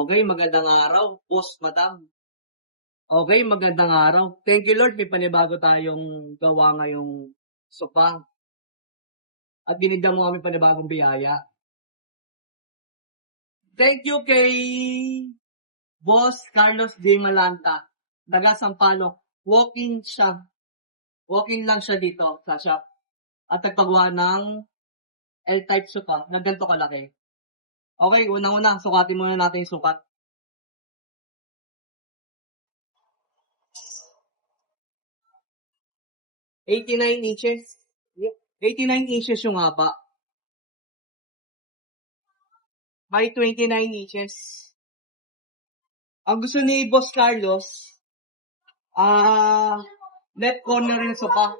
Okay, magandang araw, boss, madam. Okay, magandang araw. Thank you Lord, may panibago tayong gawa ngayong sopa at binigyan mo kami panibagong biyaya. Thank you kay Boss Carlos D. Malanta, taga Sampaloc. Walking lang siya dito sa shop at nagpagawa ng L-type sopa na ganito kalaki. Okay, unang-una, sukatin muna natin yung sukat. 89 inches. 89 inches yung haba. May 29 inches. Ang gusto ni Boss Carlos, left corner yung sopa.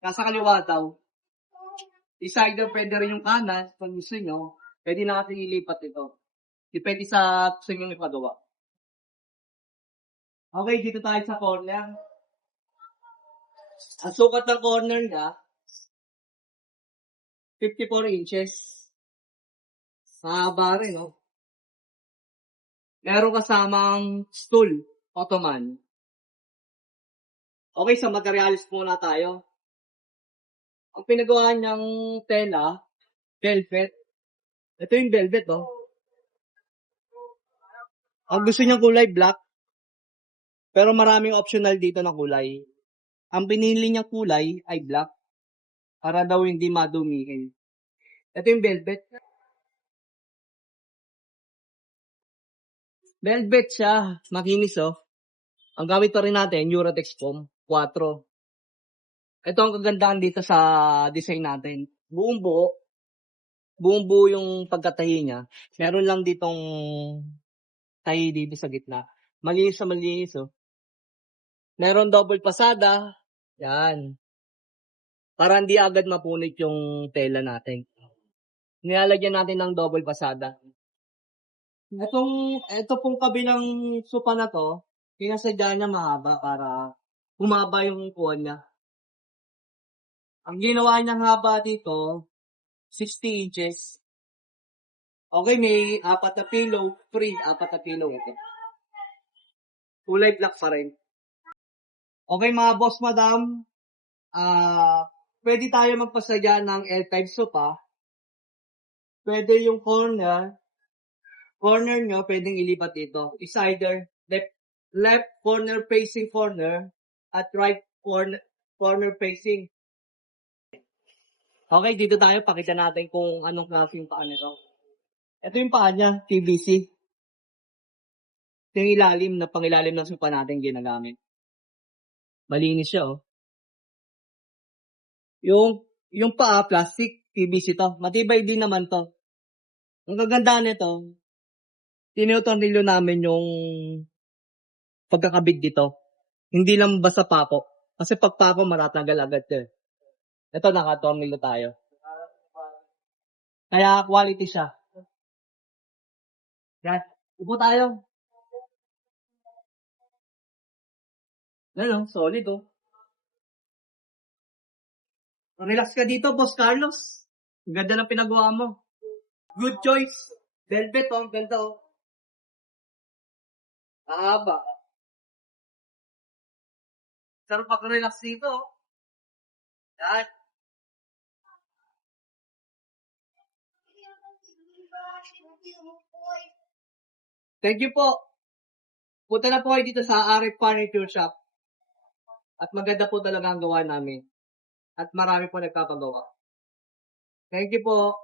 Nasa kaliwa daw. Either pwede rin yung kanan, kung gusto nyo, pwede na natin ilipat ito. Depende sa gusto nyo ipagawa. Okay, dito tayo sa corner. Ang sukat ng corner niya, 54 inches. Mahaba rin, no? Meron kasamang stool, ottoman. Okay, sa materials muna tayo. Ang pinagawa niyang tela, velvet. Ito yung velvet, oh. Ang gusto niyang kulay black, pero maraming optional dito na kulay. Ang pinili niyang kulay ay black, para daw hindi madumihin. Ito yung velvet. Velvet siya, makinis, oh. Ang gamit pa rin natin, Uratex Foam 4. Ito ang kagandahan dito sa design natin. Buong buo yung pagkatahi niya. Meron lang ditong tahi dito sa gitna. Malinis, oh. Meron double pasada. Yan. Para hindi agad mapunit yung tela natin. Nilalagyan natin ng double pasada. Ito pong kabilang sopa na to, kinasadya niya mahaba para humaba yung kuwan niya. Ang ginawa niyang haba dito, 60 inches. Okay, may 4 na pillow, free, 4 na pillow ito. Kulay black pa rin. Okay mga boss, madam, pwede tayo magpasadya ng L-type sopa. Pwede yung corner nyo, pwedeng ilipat dito. Is either left corner facing corner at right corner facing. Okay, dito tayo, pakita natin kung anong klase yung paa nito. Ito yung paa niya, PVC. Ito yung ilalim na pangilalim ng sopa natin ginagamit. Malinis siya, oh. Yung paa, plastic, PVC to. Matibay din naman to. Ang kagandahan nito, tinutornilyo namin yung pagkakabit dito. Hindi lang basta papo. Kasi pag papo, matatanggal agad to. Ito, nakatornilyo tayo. Kaya quality siya. Yan. Upo tayo. Ano, solid, oh. Relax ka dito, Boss Carlos. Ang ganda ng pinagawa mo. Good choice. Velvet, oh. Ganda, oh. Haba. Sarap pag-relax dito, oh. Yan. Thank you po. Punta na po kayo dito sa Arif Furniture Shop. At maganda po talaga ang gawa namin. At marami po nagpapagawa. Thank you po.